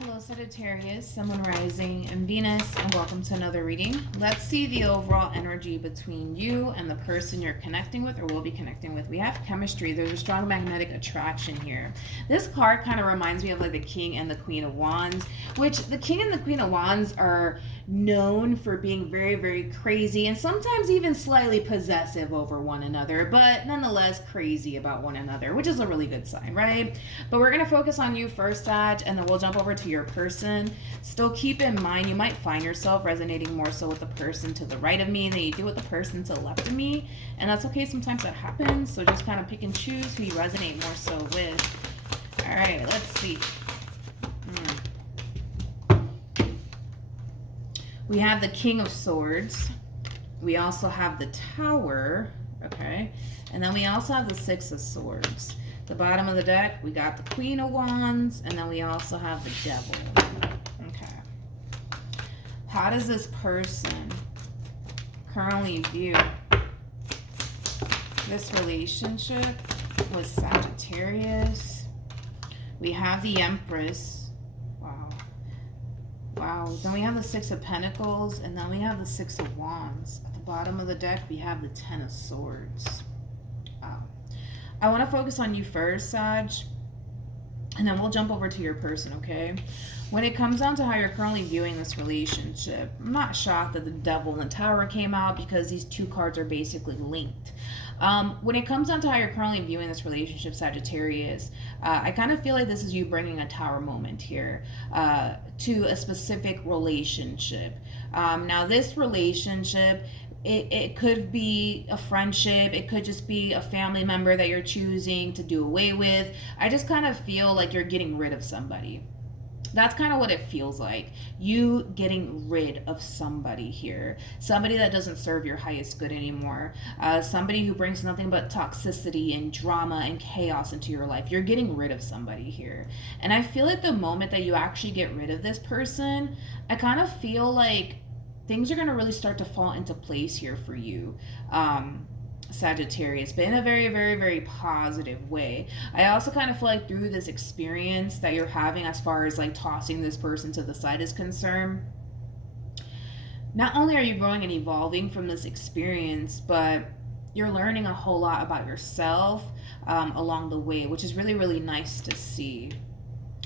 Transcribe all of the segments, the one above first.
Hello Sagittarius, Sun, Moon, Rising, and Venus, and welcome to another reading. Let's see the overall energy between you and the person you're connecting with or will be connecting with. We have chemistry. There's a strong magnetic attraction here. This card kind of reminds me of like the King and the Queen of Wands, which the King and the Queen of Wands are known for being very, very crazy and sometimes even slightly possessive over one another, but nonetheless crazy about one another, which is a really good sign, right? But we're going to focus on you first, Sag, and then we'll jump over to your person. Still keep in mind you might find yourself resonating more so with the person to the right of me than you do with the person to the left of me, and that's okay. Sometimes that happens, so just kind of pick and choose who you resonate more so with. All right, let's see. We have the King of Swords. We also have the Tower, okay? And then we also have the Six of Swords. The bottom of the deck, we got the Queen of Wands, and then we also have the Devil. Okay. How does this person currently view this relationship with Sagittarius? We have the Empress. Wow, then we have the Six of Pentacles, and then we have the Six of Wands. At the bottom of the deck, we have the Ten of Swords. Wow. I want to focus on you first, Sag, and then we'll jump over to your person, okay? When it comes down to how you're currently viewing this relationship, I'm not shocked that the Devil and the Tower came out because these two cards are basically linked. When it comes down to how you're currently viewing this relationship, Sagittarius, I kind of feel like this is you bringing a tower moment here to a specific relationship. Now, this relationship, it could be a friendship. It could just be a family member that you're choosing to do away with. I just kind of feel like you're getting rid of somebody. That's kind of what it feels like. You getting rid of somebody here. Somebody that doesn't serve your highest good anymore. Somebody who brings nothing but toxicity and drama and chaos into your life. You're getting rid of somebody here. And I feel like the moment that you actually get rid of this person, I kind of feel like things are going to really start to fall into place here for you. Sagittarius, but in a very, very, very positive way. I also kind of feel like through this experience that you're having as far as like tossing this person to the side is concerned, not only are you growing and evolving from this experience, but you're learning a whole lot about yourself along the way, which is really, really nice to see.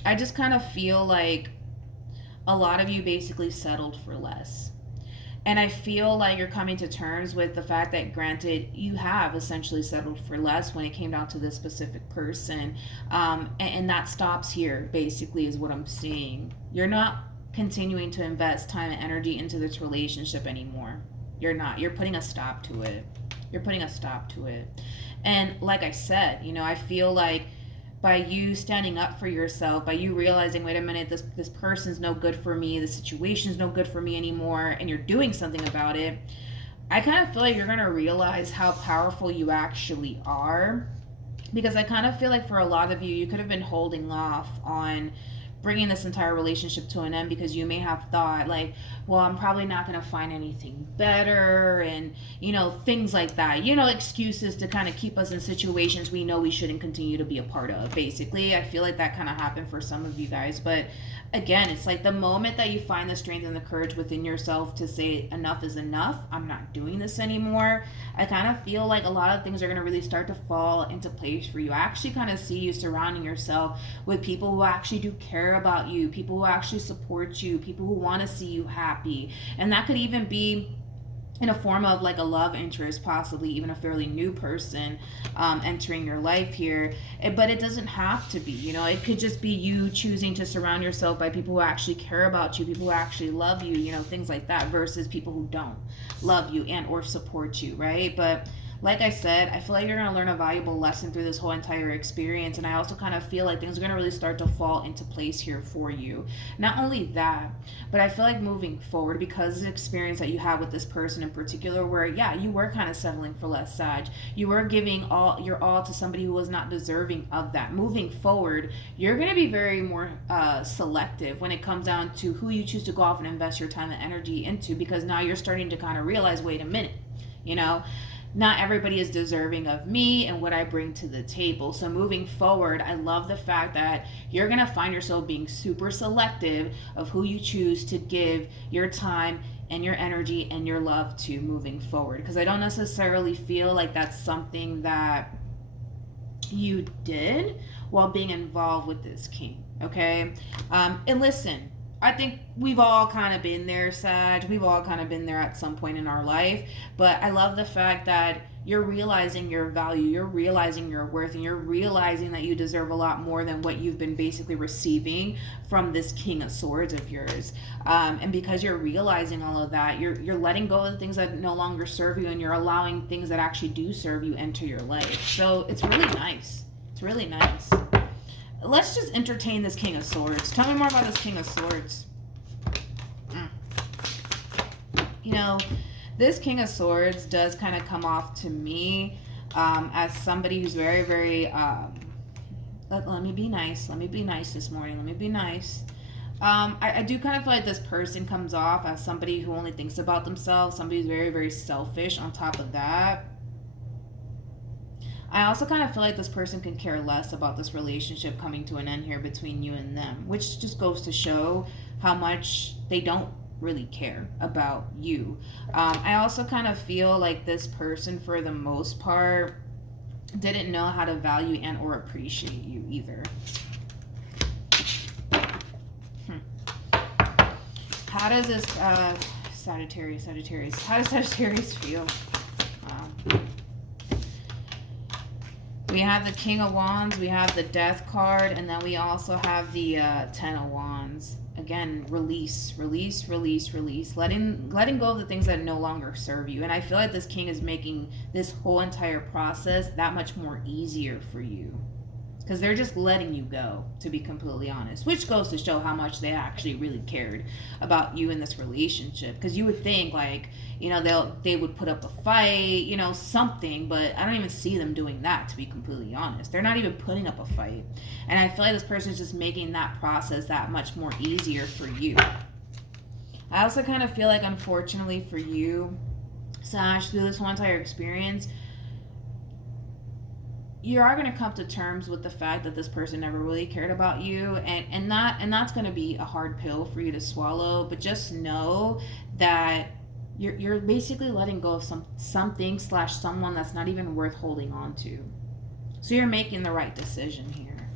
I just kind of feel like a lot of you basically settled for less. And I feel like you're coming to terms with the fact that, granted, you have essentially settled for less when it came down to this specific person. And that stops here, basically, is what I'm seeing. You're not continuing to invest time and energy into this relationship anymore. You're not. You're putting a stop to it. You're putting a stop to it. And like I said, I feel like by you standing up for yourself, by you realizing, wait a minute, this person's no good for me, the situation's no good for me anymore, and you're doing something about it, I kind of feel like you're going to realize how powerful you actually are. Because I kind of feel like for a lot of you, you could have been holding off on bringing this entire relationship to an end because you may have thought like, well, I'm probably not going to find anything better, and things like that, excuses to kind of keep us in situations we know we shouldn't continue to be a part of. Basically, I feel like that kind of happened for some of you guys. But again, it's like the moment that you find the strength and the courage within yourself to say enough is enough, I'm not doing this anymore, I kind of feel like a lot of things are going to really start to fall into place for you. I actually kind of see you surrounding yourself with people who actually do care about you, people who actually support you, people who want to see you happy. And that could even be in a form of like a love interest, possibly even a fairly new person entering your life here. But it doesn't have to be, it could just be you choosing to surround yourself by people who actually care about you, people who actually love you, things like that, versus people who don't love you and or support you, right? But like I said, I feel like you're going to learn a valuable lesson through this whole entire experience. And I also kind of feel like things are going to really start to fall into place here for you. Not only that, but I feel like moving forward, because of the experience that you had with this person in particular, where, yeah, you were kind of settling for less, Sag. You were giving your all to somebody who was not deserving of that. Moving forward, you're going to be very more selective when it comes down to who you choose to go off and invest your time and energy into, because now you're starting to kind of realize, wait a minute, not everybody is deserving of me and what I bring to the table. So moving forward, I love the fact that you're going to find yourself being super selective of who you choose to give your time and your energy and your love to moving forward. Because I don't necessarily feel like that's something that you did while being involved with this king, okay? And listen, I think we've all kind of been there, Sag. We've all kind of been there at some point in our life. But I love the fact that you're realizing your value, you're realizing your worth, and you're realizing that you deserve a lot more than what you've been basically receiving from this King of Swords of yours. And because you're realizing all of that, you're letting go of the things that no longer serve you, and you're allowing things that actually do serve you enter your life. So it's really nice. It's really nice. Let's just entertain this King of Swords. Tell me more about this King of Swords. You know, this King of Swords does kind of come off to me as somebody who's very, very... let me be nice. Let me be nice this morning. Let me be nice. I do kind of feel like this person comes off as somebody who only thinks about themselves. Somebody who's very, very selfish on top of that. I also kind of feel like this person can care less about this relationship coming to an end here between you and them, which just goes to show how much they don't really care about you. I also kind of feel like this person, for the most part, didn't know how to value and or appreciate you either. How does this Sagittarius, how does Sagittarius feel? We have the King of Wands, we have the Death card, and then we also have the Ten of Wands. Again, release. Letting go of the things that no longer serve you. And I feel like this King is making this whole entire process that much more easier for you. Because they're just letting you go, to be completely honest. Which goes to show how much they actually really cared about you in this relationship. Because you would think, like, you know, they would put up a fight, you know, something. But I don't even see them doing that, to be completely honest. They're not even putting up a fight. And I feel like this person is just making that process that much more easier for you. I also kind of feel like, unfortunately for you, Sag, through this whole entire experience, you are going to come to terms with the fact that this person never really cared about you, and that's going to be a hard pill for you to swallow. But just know that you're basically letting go of something / someone that's not even worth holding on to. So you're making the right decision here.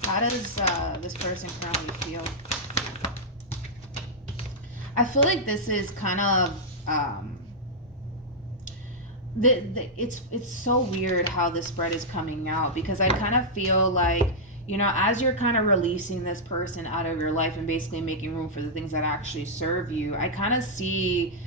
How does this person currently feel? I feel like this is kind of it's so weird how this spread is coming out, because I kind of feel like, you know, as you're kind of releasing this person out of your life and basically making room for the things that actually serve you, I kind of see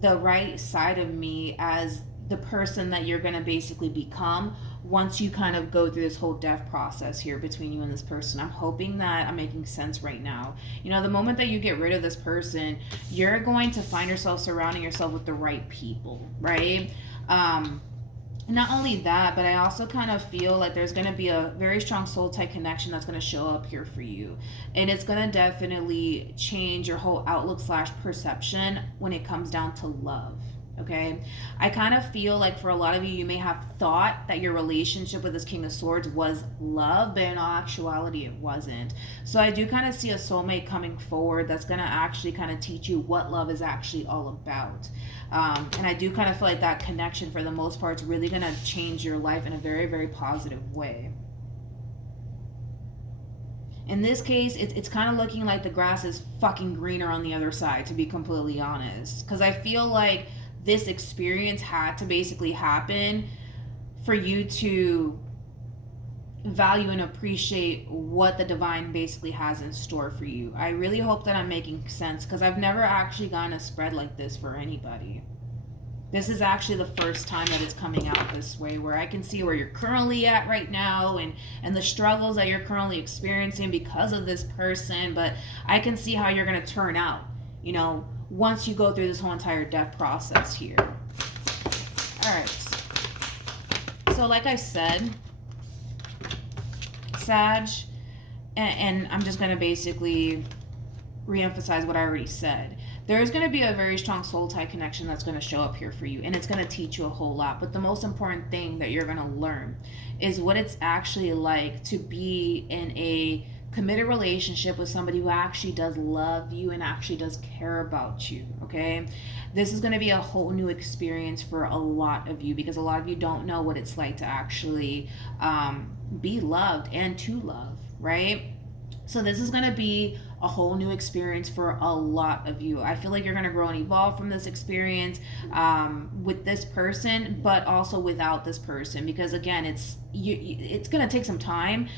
the right side of me as the person that you're going to basically become once you kind of go through this whole death process here between you and this person. I'm hoping that I'm making sense right now. You know, the moment that you get rid of this person, you're going to find yourself surrounding yourself with the right people, right? Not only that, but I also kind of feel like there's going to be a very strong soul tie connection that's going to show up here for you. And it's going to definitely change your whole outlook / perception when it comes down to love. Okay, I kind of feel like for a lot of you, you may have thought that your relationship with this King of Swords was love, but in all actuality, it wasn't. So I do kind of see a soulmate coming forward that's going to actually kind of teach you what love is actually all about. And I do kind of feel like that connection, for the most part, is really going to change your life in a very, very positive way. In this case, it's kind of looking like the grass is fucking greener on the other side, to be completely honest. Because I feel like this experience had to basically happen for you to value and appreciate what the divine basically has in store for you. I really hope that I'm making sense, because I've never actually gotten a spread like this for anybody. This is actually the first time that it's coming out this way, where I can see where you're currently at right now and the struggles that you're currently experiencing because of this person, but I can see how you're going to turn out, you know, once you go through this whole entire death process here. All right. So like I said, Sag, and I'm just going to basically reemphasize what I already said. There's going to be a very strong soul tie connection that's going to show up here for you, and it's going to teach you a whole lot. But the most important thing that you're going to learn is what it's actually like to be in a committed relationship with somebody who actually does love you and actually does care about you. Okay, this is going to be a whole new experience for a lot of you, because a lot of you don't know what it's like to actually be loved and to love, right? So this is going to be a whole new experience for a lot of you. I feel like you're going to grow and evolve from this experience with this person, but also without this person, because again, it's going to take some time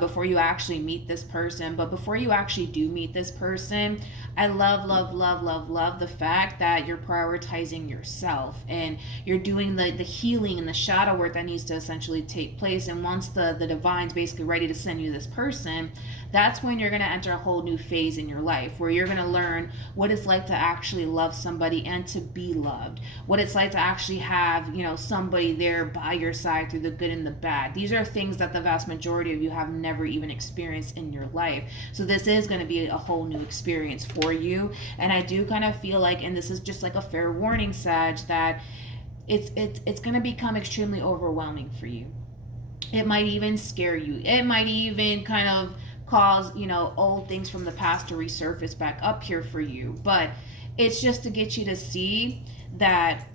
before you actually meet this person. But before you actually do meet this person, I love the fact that you're prioritizing yourself and you're doing the healing and the shadow work that needs to essentially take place. And once the divine's basically ready to send you this person, that's when you're going to enter a whole new phase in your life, where you're going to learn what it's like to actually love somebody and to be loved, what it's like to actually have, somebody there by your side through the good and the bad. These are things that the vast majority of you have never even experienced in your life. So this is going to be a whole new experience for you. And I do kind of feel like, and this is just like a fair warning, Sag, that it's going to become extremely overwhelming for you. It might even scare you. It might even kind of cause, old things from the past to resurface back up here for you. But it's just to get you to see that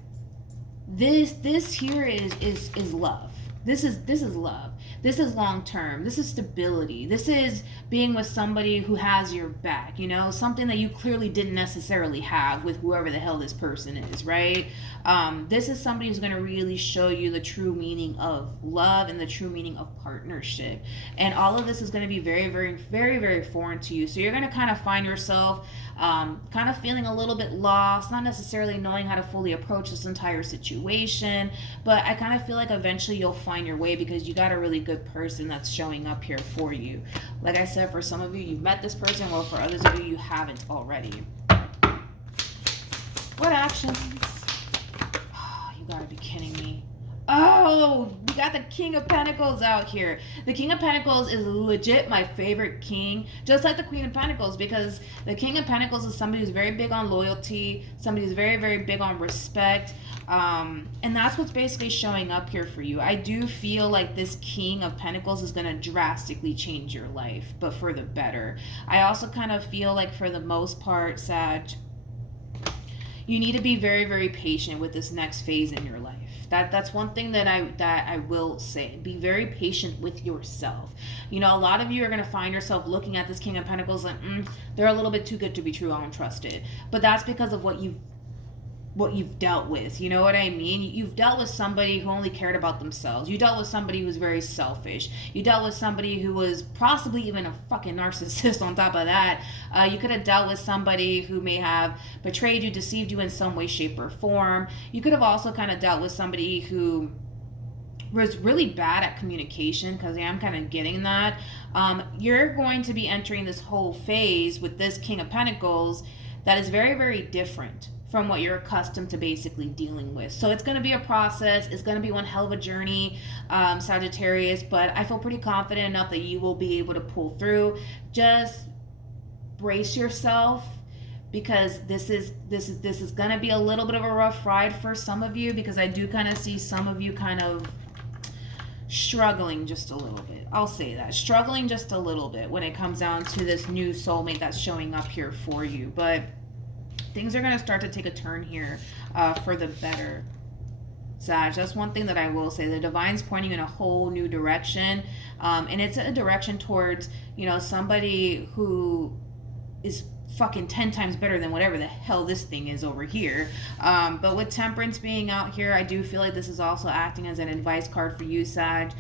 this here is love. This is love. This is long term. This is stability. This is being with somebody who has your back, something that you clearly didn't necessarily have with whoever the hell this person is, right? This is somebody who's going to really show you the true meaning of love and the true meaning of partnership. And all of this is going to be very, very, very, very foreign to you. So you're going to kind of find yourself kind of feeling a little bit lost, not necessarily knowing how to fully approach this entire situation. But I kind of feel like eventually you'll find your way, because you got a really good person that's showing up here for you. Like I said, for some of you, you've met this person. Well, for others of you, you haven't already. What actions? Oh, you gotta be kidding me. Oh, we got the King of Pentacles out here. The King of Pentacles is legit my favorite king, just like the Queen of Pentacles, because the King of Pentacles is somebody who's very big on loyalty, somebody who's very, very big on respect. And that's what's basically showing up here for you. I do feel like this King of Pentacles is going to drastically change your life, but for the better. I also kind of feel like, for the most part, Sag, you need to be very, very patient with this next phase in your life. That's one thing that I will say. Be very patient with yourself. A lot of you are going to find yourself looking at this King of Pentacles like, they're a little bit too good to be true, I don't trust it. But that's because of what you've dealt with. You know what I mean? You've dealt with somebody who only cared about themselves. You dealt with somebody who's very selfish. You dealt with somebody who was possibly even a fucking narcissist on top of that. You could have dealt with somebody who may have betrayed you, deceived you in some way, shape, or form. You could have also kind of dealt with somebody who was really bad at communication, because I am kind of getting that. You're going to be entering this whole phase with this King of Pentacles that is very, very different from what you're accustomed to basically dealing with. So it's going to be a process. It's going to be one hell of a journey, Sagittarius, but I feel pretty confident enough that you will be able to pull through. Just brace yourself, because this is going to be a little bit of a rough ride for some of you, because I do kind of see some of you kind of struggling just a little bit. I'll say that. Struggling just a little bit when it comes down to this new soulmate that's showing up here for you. But things are going to start to take a turn here for the better, Sag. That's one thing that I will say. The divine's pointing in a whole new direction. And it's a direction towards, somebody who is fucking 10 times better than whatever the hell this thing is over here. But with Temperance being out here, I do feel like this is also acting as an advice card for you, Sag.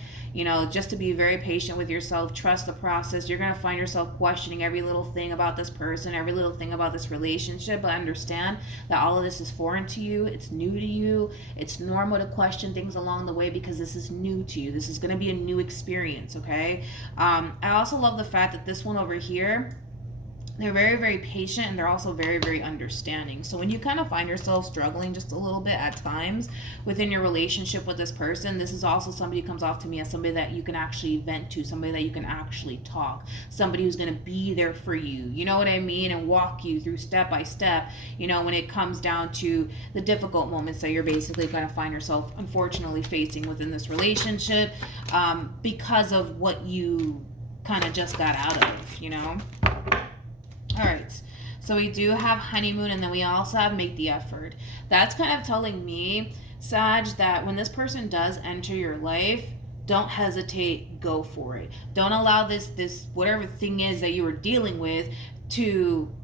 Just to be very patient with yourself. Trust the process. You're going to find yourself questioning every little thing about this person, every little thing about this relationship, but understand that all of this is foreign to you. It's new to you. It's normal to question things along the way, because this is new to you. This is going to be a new experience, okay? I also love the fact that this one over here, They're very, very patient, and they're also very, very understanding. So when you kind of find yourself struggling just a little bit at times within your relationship with this person, this is also somebody who comes off to me as somebody that you can actually vent to, somebody that you can actually talk, somebody who's going to be there for you, you know what I mean, and walk you through step by step, you know, when it comes down to the difficult moments that you're basically going to find yourself unfortunately facing within this relationship, because of what you kind of just got out of, you know. All right. So we do have honeymoon, and then we also have make the effort. That's kind of telling me, Sag, that when this person does enter your life, don't hesitate, go for it. Don't allow this whatever thing is that you were dealing with to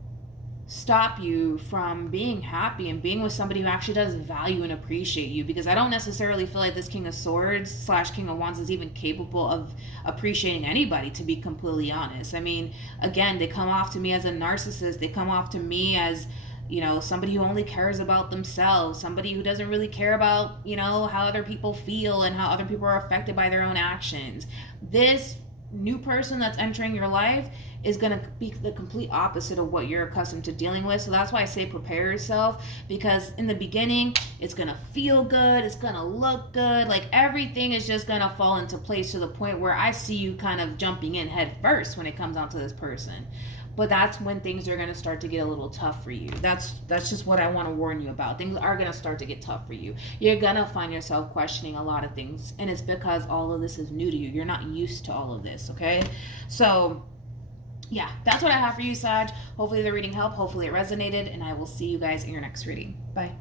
stop you from being happy and being with somebody who actually does value and appreciate you, because I don't necessarily feel like this King of Swords / King of Wands is even capable of appreciating anybody, to be completely honest. I mean, again, they come off to me as a narcissist. They come off to me as, you know, somebody who only cares about themselves, somebody who doesn't really care about, you know, how other people feel and how other people are affected by their own actions. This new person that's entering your life is going to be the complete opposite of what you're accustomed to dealing with. So that's why I say prepare yourself, because in the beginning it's going to feel good, it's going to look good, like everything is just going to fall into place to the point where I see you kind of jumping in head first when it comes down to this person. But that's when things are going to start to get a little tough for you. That's just what I want to warn you about. Things are going to start to get tough for you. You're going to find yourself questioning a lot of things, and it's because all of this is new to you. You're not used to all of this, okay? So yeah, that's what I have for you, Sag. Hopefully the reading helped. Hopefully it resonated, and I will see you guys in your next reading. Bye.